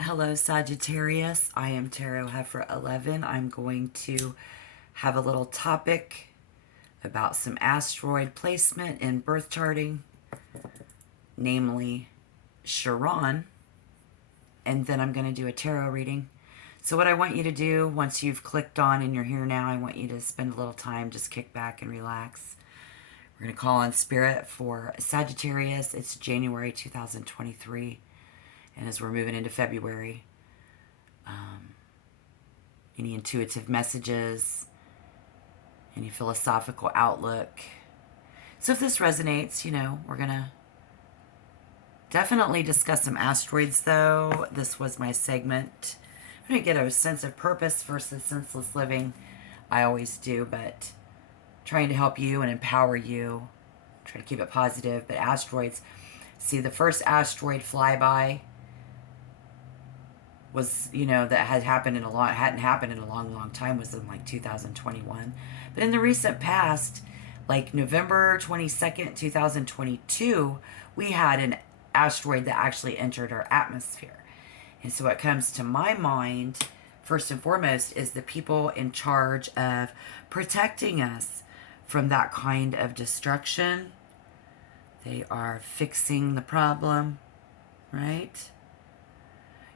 Hello, Sagittarius. I am Tarot Heifer 11. I'm going to have a little topic about some asteroid placement in birth charting, namely Chiron, and then I'm going to do a tarot reading. So, what I want you to do once you've clicked on and you're here now, I want you to spend a little time, just kick back and relax. We're going to call on Spirit for Sagittarius. It's January 2023, and as we're moving into February, any intuitive messages, any philosophical outlook. So if this resonates, we're going to definitely discuss some asteroids, though. This was my segment. I'm going to get a sense of purpose versus senseless living. I always do, but trying to help you and empower you. Try to keep it positive. But asteroids, see, the first asteroid flyby was, that hadn't happened in a long time, was in like 2021. But in the recent past, like November 22nd, 2022, we had an asteroid that actually entered our atmosphere. And so what comes to my mind, first and foremost, is the people in charge of protecting us from that kind of destruction. They are fixing the problem, right?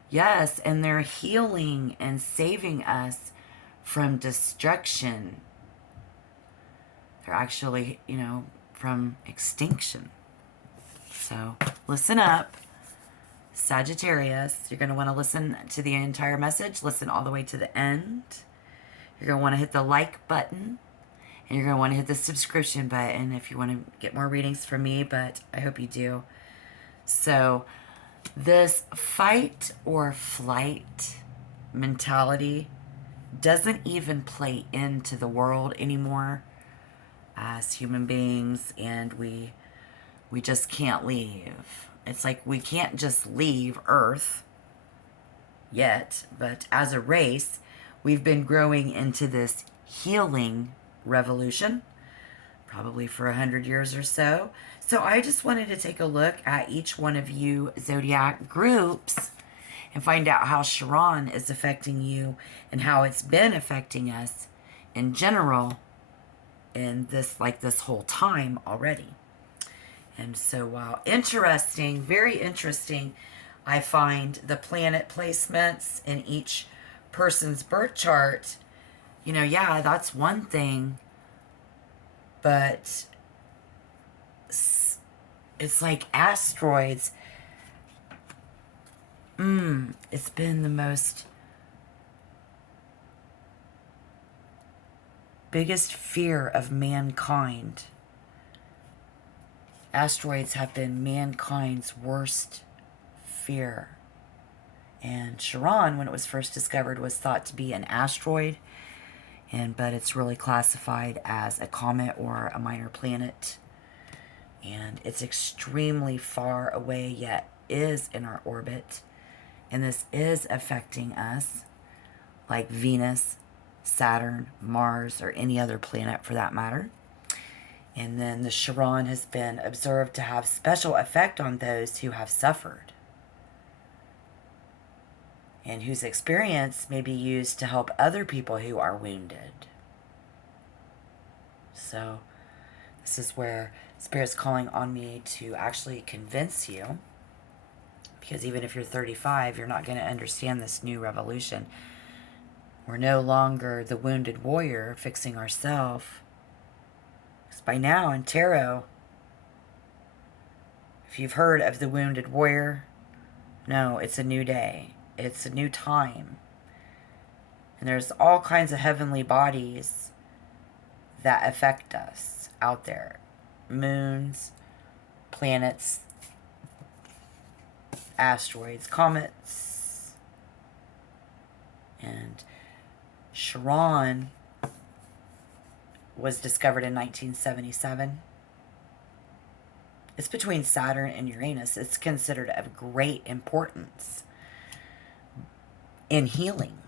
Yes, and they're healing and saving us from destruction. They're actually, from extinction. So listen up, Sagittarius. You're going to want to listen to the entire message. Listen all the way to the end. You're going to want to hit the like button. And you're going to want to hit the subscription button if you want to get more readings from me. But I hope you do. So this fight or flight mentality doesn't even play into the world anymore as human beings, and we just can't leave. It's like we can't just leave Earth yet, but as a race, we've been growing into this healing revolution probably for 100 years or so. So I just wanted to take a look at each one of you zodiac groups and find out how Chiron is affecting you and how it's been affecting us in general in this whole time already. And so while interesting, very interesting, I find the planet placements in each person's birth chart, yeah, that's one thing. But it's like asteroids. It's been the most biggest fear of mankind. Asteroids have been mankind's worst fear. And Chiron, when it was first discovered, was thought to be an asteroid, but it's really classified as a comet or a minor planet. And it's extremely far away, yet is in our orbit. And this is affecting us, like Venus, Saturn, Mars, or any other planet for that matter. And then the Chiron has been observed to have special effect on those who have suffered, and whose experience may be used to help other people who are wounded. So this is where Spirit's calling on me to actually convince you, because even if you're 35, you're not going to understand this new revolution. We're no longer the wounded warrior fixing ourselves. Because by now in tarot, if you've heard of the wounded warrior, no, it's a new day. It's a new time. And there's all kinds of heavenly bodies that affect us out there. Moons, planets, asteroids, comets. And Chiron was discovered in 1977. It's between Saturn and Uranus. It's considered of great importance in healing.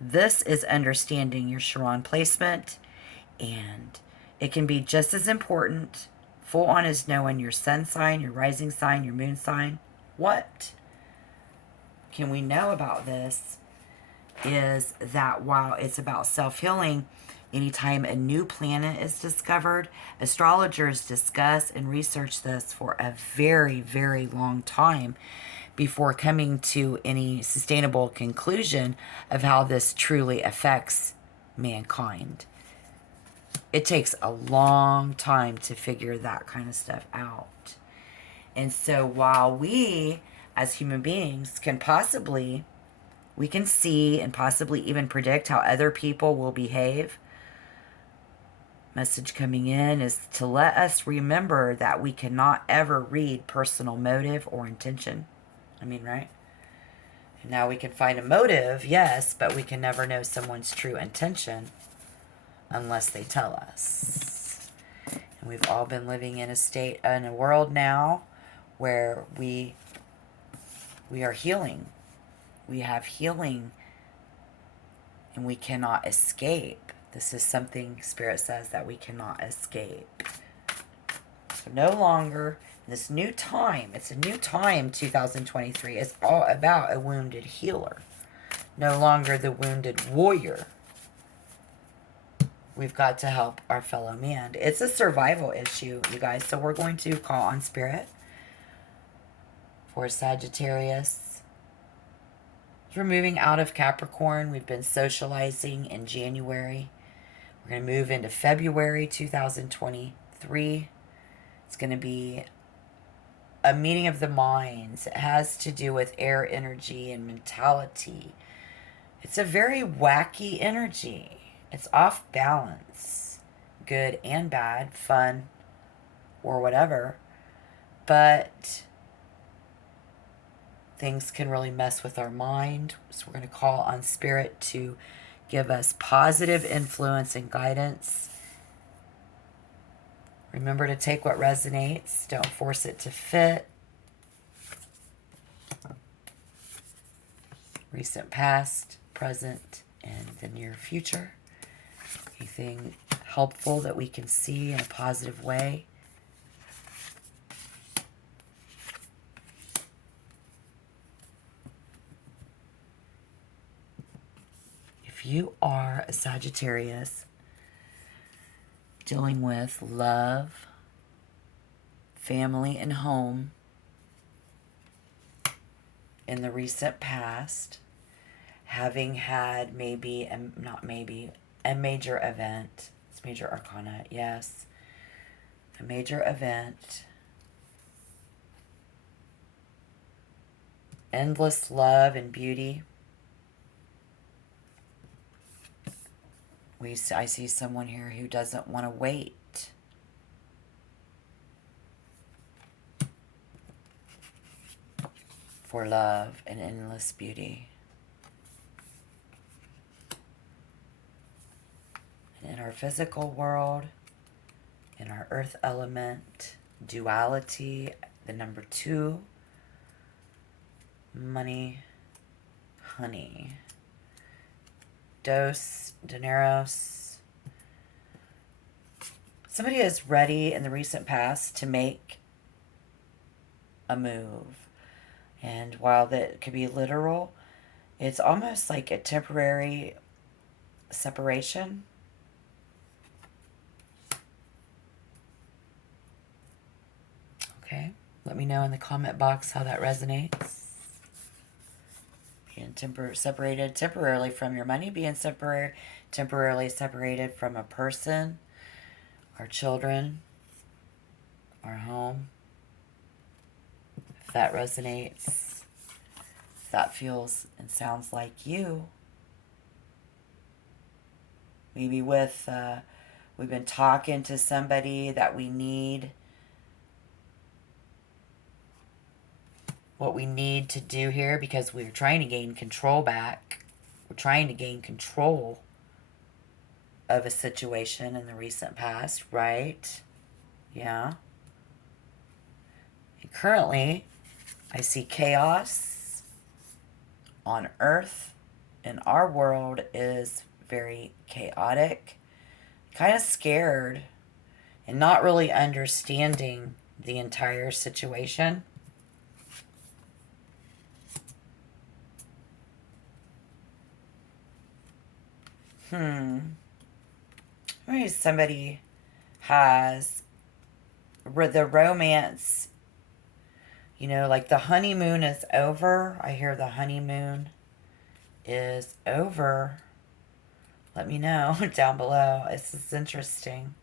This is understanding your Chiron placement, and it can be just as important full on is knowing your sun sign, your rising sign, your moon sign. What can we know about this is that while it's about self-healing, anytime a new planet is discovered, astrologers discuss and research this for a very, very long time before coming to any sustainable conclusion of how this truly affects mankind. It takes a long time to figure that kind of stuff out. And so while we, as human beings, we can see and possibly even predict how other people will behave. Message coming in is to let us remember that we cannot ever read personal motive or intention. I mean, right? And now we can find a motive, yes, but we can never know someone's true intention unless they tell us. And we've all been living in a world now where we are healing. We have healing, and we cannot escape. This is something Spirit says that we cannot escape. So no longer, this new time, it's a new time, 2023, is all about a wounded healer. No longer the wounded warrior. We've got to help our fellow man. It's a survival issue, you guys. So we're going to call on Spirit for Sagittarius. We're moving out of Capricorn. We've been socializing in January. We're going to move into February 2023. It's going to be a meeting of the minds. It has to do with air energy and mentality. It's a very wacky energy. It's off balance. Good and bad, fun, or whatever. But things can really mess with our mind. So we're going to call on Spirit to give us positive influence and guidance. Remember to take what resonates. Don't force it to fit. Recent past, present, and the near future. Anything helpful that we can see in a positive way. If you are a Sagittarius dealing with love, family, and home in the recent past, having had a major event, it's major arcana, yes, a major event, endless love and beauty. I see someone here who doesn't want to wait. For love and endless beauty. And in our physical world, in our earth element, duality, the number 2, money, honey. Dineros. Somebody is ready in the recent past to make a move. And while that could be literal, it's almost like a temporary separation. Okay, let me know in the comment box how that resonates. Being separated temporarily from your money, being temporarily separated from a person, our children, our home. If that resonates, if that feels and sounds like you, maybe with, we've been talking to somebody that we need, what we need to do here, because we're trying to gain control back. We're trying to gain control of a situation in the recent past, right? Yeah. And currently, I see chaos on Earth, and our world is very chaotic, kind of scared. and not really understanding the entire situation. Maybe somebody has the romance, you know, like the honeymoon is over. I hear the honeymoon is over. Let me know down below. This is interesting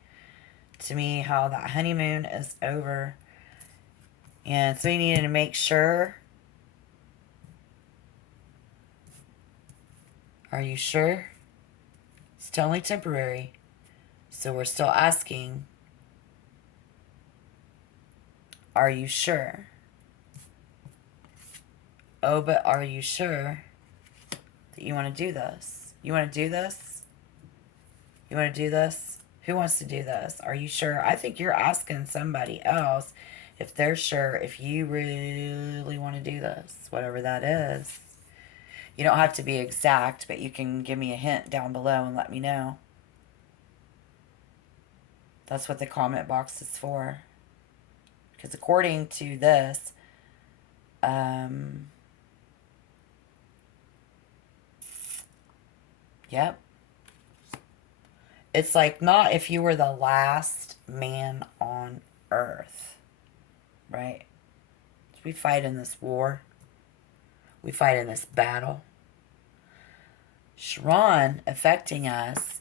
to me how that honeymoon is over. And so you needed to make sure. Are you sure? It's only temporary. So we're still asking, are you sure? Oh, but are you sure that you want to do this? You want to do this? You want to do this? Who wants to do this? Are you sure? I think you're asking somebody else if they're sure, if you really want to do this, whatever that is. You don't have to be exact, but you can give me a hint down below and let me know. That's what the comment box is for. Because according to this, yep. It's like not if you were the last man on earth, right? We fight in this war. We fight in this battle. Sharon affecting us,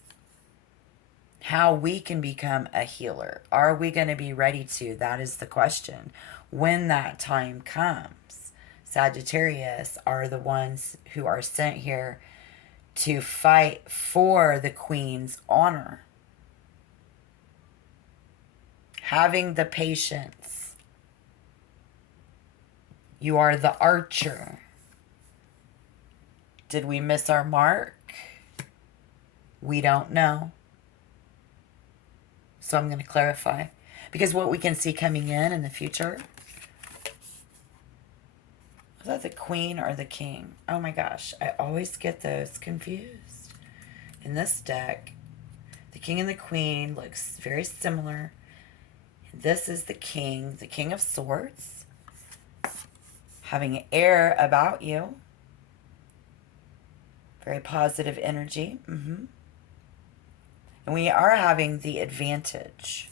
how we can become a healer. Are we going to be ready to? That is the question. When that time comes, Sagittarius are the ones who are sent here to fight for the Queen's honor. Having the patience. You are the archer. Did we miss our mark? We don't know. So I'm going to clarify. Because what we can see coming in the future. Is that the Queen or the King? Oh my gosh. I always get those confused. In this deck, the King and the Queen looks very similar. This is the King of Swords. Having air about you. Very positive energy. And we are having the advantage.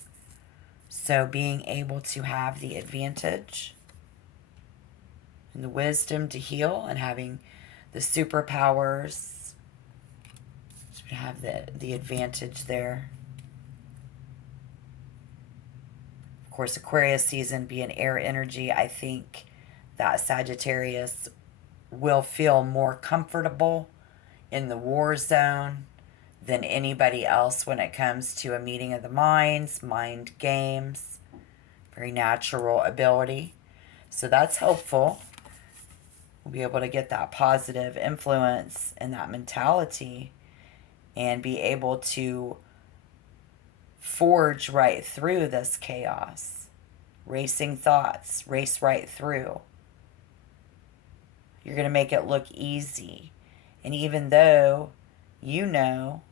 So being able to have the advantage and the wisdom to heal and having the superpowers. So we have the advantage there. Of course, Aquarius season being air energy, I think that Sagittarius will feel more comfortable in the war zone than anybody else when it comes to a meeting of the minds, mind games, very natural ability. So that's helpful. We'll be able to get that positive influence and that mentality and be able to forge right through this chaos. Racing thoughts, race right through. You're going to make it look easy. And even though you know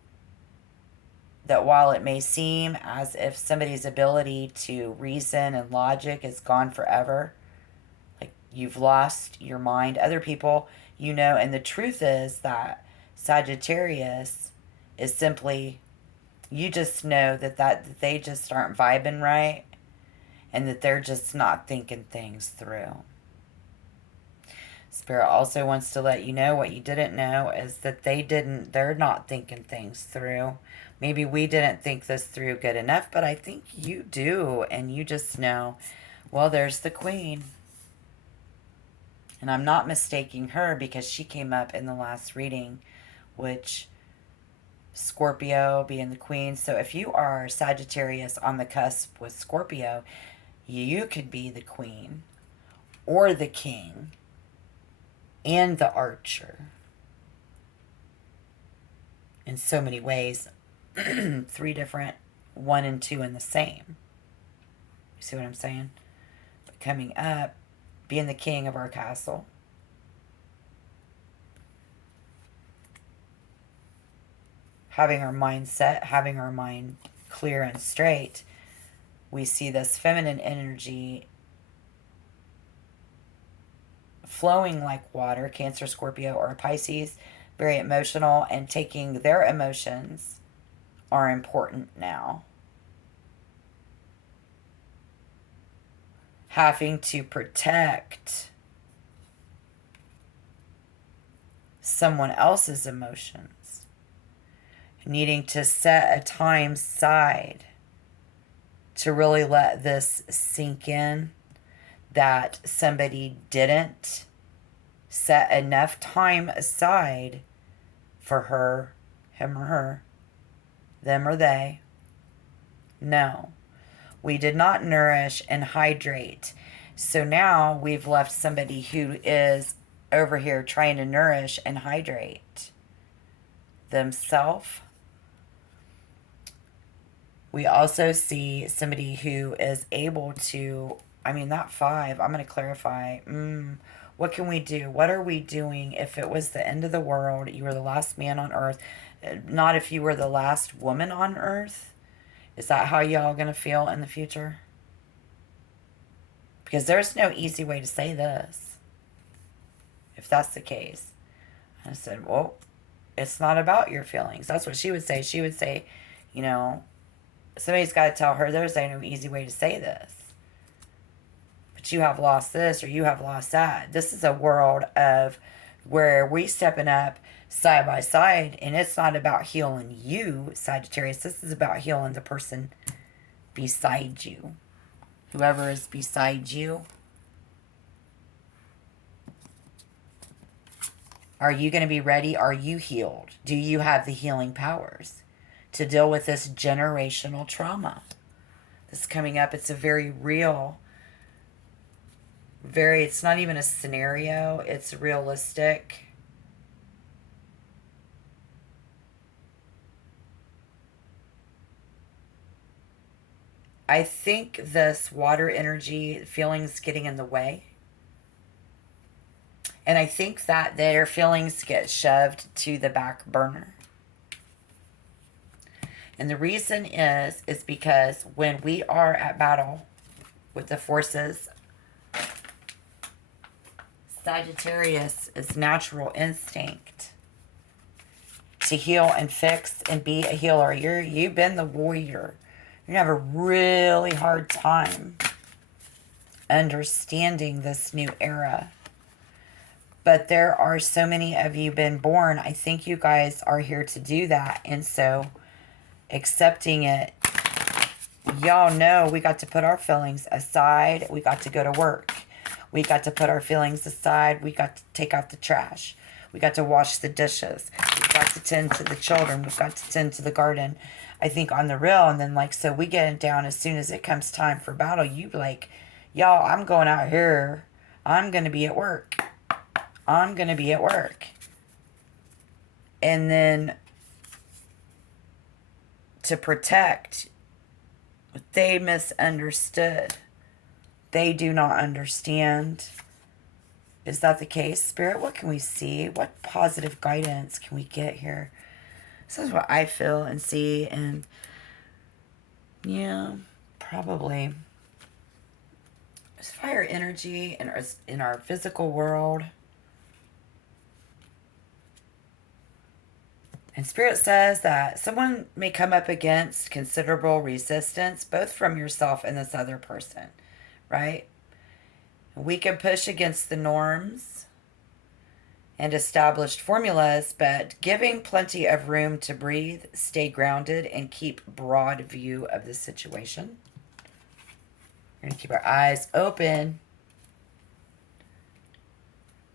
that while it may seem as if somebody's ability to reason and logic is gone forever, like you've lost your mind, other people, you know, and the truth is that Sagittarius is simply, you just know that they just aren't vibing right and that they're just not thinking things through. Spirit also wants to let you know what you didn't know is that they're not thinking things through. Maybe we didn't think this through good enough, but I think you do. And you just know, well, there's the Queen. And I'm not mistaking her because she came up in the last reading, which Scorpio being the Queen. So if you are Sagittarius on the cusp with Scorpio, you could be the Queen or the King and the Archer. In so many ways. 3 different, 1 and 2 in the same. You see what I'm saying? But coming up, being the king of our castle. Having our mind set, having our mind clear and straight. we see this feminine energy flowing like water, Cancer, Scorpio, or Pisces, very emotional, and taking their emotions are important now. Having to protect someone else's emotions. Needing to set a time aside to really let this sink in, that somebody didn't set enough time aside for her, him or her, them or they. No, we did not nourish and hydrate. So now we've left somebody who is over here trying to nourish and hydrate themselves. We also see somebody who is able to, I mean, that 5, I'm going to clarify. What can we do? What are we doing if it was the end of the world? You were the last man on earth. Not if you were the last woman on earth. Is that how y'all going to feel in the future? Because there's no easy way to say this. If that's the case. I said, well, it's not about your feelings. That's what she would say. She would say, you know, somebody's got to tell her there's no easy way to say this. But you have lost this or you have lost that. This is a world of where we stepping up side by side, and it's not about healing you, Sagittarius. This is about healing the person beside you. Whoever is beside you. Are you going to be ready? Are you healed? Do you have the healing powers to deal with this generational trauma that's coming up? It's a very real, it's not even a scenario, it's realistic. I think this water energy feelings getting in the way. And I think that their feelings get shoved to the back burner. And the reason is because when we are at battle with the forces, Sagittarius is natural instinct to heal and fix and be a healer. You've been the warrior. You're going to have a really hard time understanding this new era. But there are so many of you been born. I think you guys are here to do that. And so accepting it, y'all know we got to put our feelings aside. We got to go to work. We got to put our feelings aside. We got to take out the trash. We got to wash the dishes. We've got to tend to the children. We've got to tend to the garden. I think on the real. And then so we get it down as soon as it comes time for battle. You like, y'all, I'm going out here. I'm going to be at work. I'm going to be at work. And then to protect, they misunderstood. They do not understand. Is that the case, Spirit? What can we see? What positive guidance can we get here? This is what I feel and see. And yeah, probably. There's fire energy in our physical world. And Spirit says that someone may come up against considerable resistance, both from yourself and this other person, right? We can push against the norms and established formulas, but giving plenty of room to breathe, stay grounded, and keep broad view of the situation. We're going to keep our eyes open,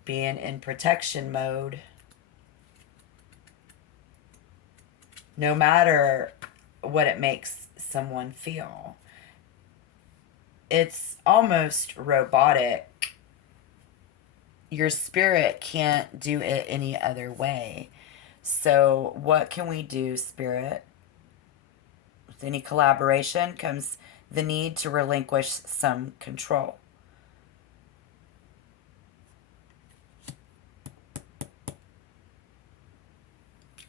being in protection mode. No matter what it makes someone feel. It's almost robotic. Your spirit can't do it any other way. So what can we do, Spirit? With any collaboration comes the need to relinquish some control.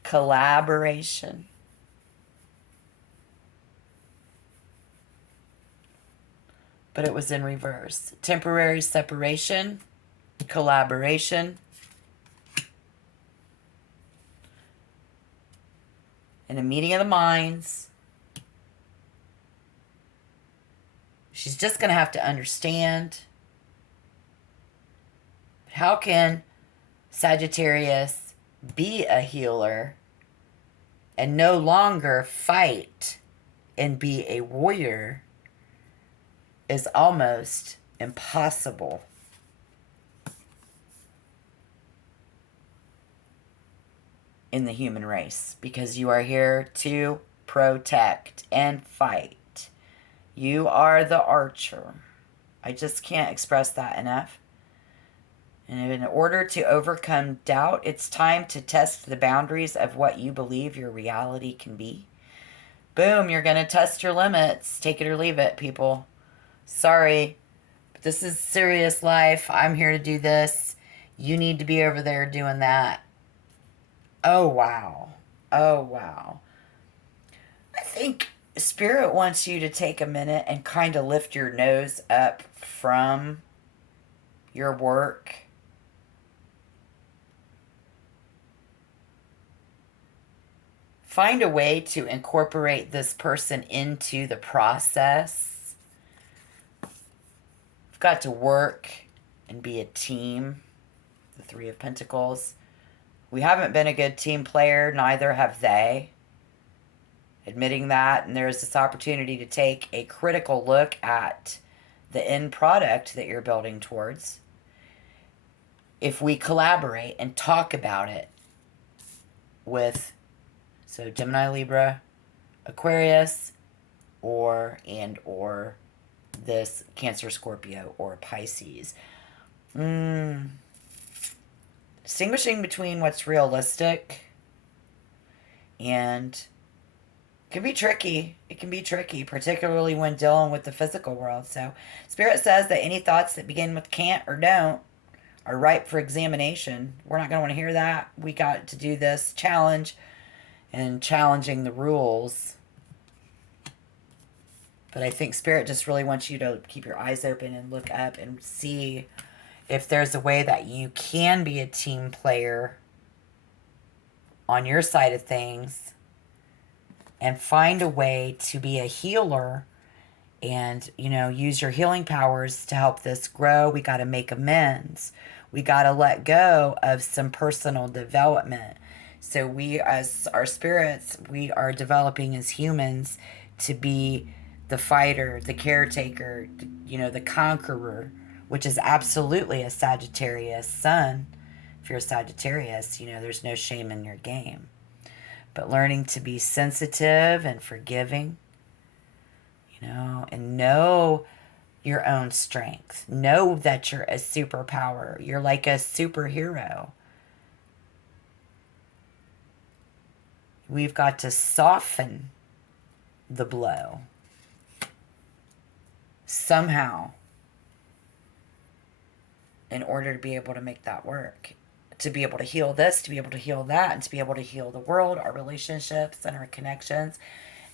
Collaboration. but it was in reverse. Temporary separation, collaboration, and a meeting of the minds. She's just going to have to understand, how can Sagittarius be a healer and no longer fight and be a warrior is almost impossible. In the human race, because you are here to protect and fight. You are the archer. I just can't express that enough. And in order to overcome doubt, it's time to test the boundaries of what you believe your reality can be. Boom, you're going to test your limits. Take it or leave it, people. Sorry, but this is serious life. I'm here to do this. You need to be over there doing that. Oh, wow. Oh, wow. I think Spirit wants you to take a minute and kind of lift your nose up from your work. Find a way to incorporate this person into the process. You've got to work and be a team. The Three of Pentacles. We haven't been a good team player, neither have they. Admitting that, and there's this opportunity to take a critical look at the end product that you're building towards. If we collaborate and talk about it with, so Gemini, Libra, Aquarius, or this Cancer, Scorpio, or Pisces. Distinguishing between what's realistic and it can be tricky. It can be tricky, particularly when dealing with the physical world. So Spirit says that any thoughts that begin with can't or don't are ripe for examination. We're not going to want to hear that. We got to do this challenge and challenging the rules. But I think Spirit just really wants you to keep your eyes open and look up and see if there's a way that you can be a team player on your side of things and find a way to be a healer and, use your healing powers to help this grow. We got to make amends. We got to let go of some personal development. So we, as our spirits, we are developing as humans to be the fighter, the caretaker, the conqueror, which is absolutely a Sagittarius sun. If you're a Sagittarius, there's no shame in your game. But learning to be sensitive and forgiving, and know your own strength. Know that you're a superpower. You're like a superhero. We've got to soften the blow somehow in order to be able to make that work. To be able to heal this, to be able to heal that, and to be able to heal the world, our relationships, and our connections.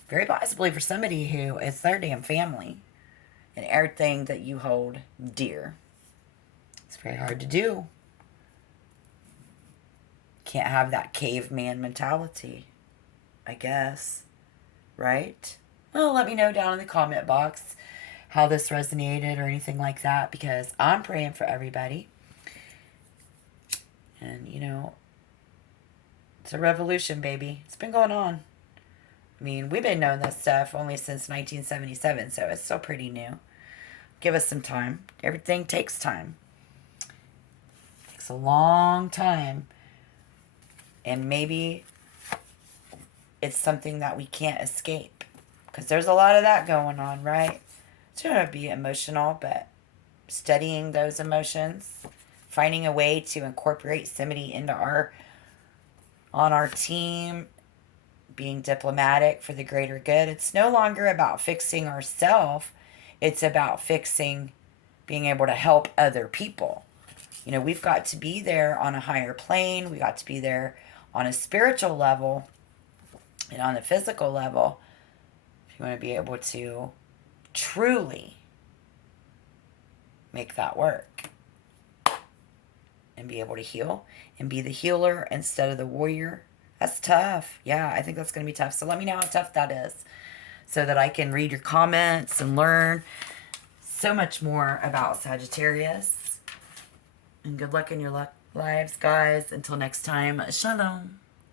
Very possibly for somebody who it's their damn family and everything that you hold dear. It's very hard to do. Can't have that caveman mentality, I guess. Right? Well, let me know down in the comment box how this resonated or anything like that, because I'm praying for everybody. And, it's a revolution, baby. It's been going on. I mean, we've been knowing this stuff only since 1977, so it's still pretty new. Give us some time. Everything takes time. It takes a long time. And maybe it's something that we can't escape. Because there's a lot of that going on, right? It's going to be emotional, but studying those emotions, finding a way to incorporate somebody into on our team, being diplomatic for the greater good. It's no longer about fixing ourselves. It's about being able to help other people. We've got to be there on a higher plane. We got to be there on a spiritual level and on a physical level. If you want to be able to truly make that work and be able to heal and be the healer instead of the warrior. That's tough. Yeah, I think that's going to be tough. So let me know how tough that is so that I can read your comments and learn so much more about Sagittarius. And good luck in your lives, guys. Until next time, shalom.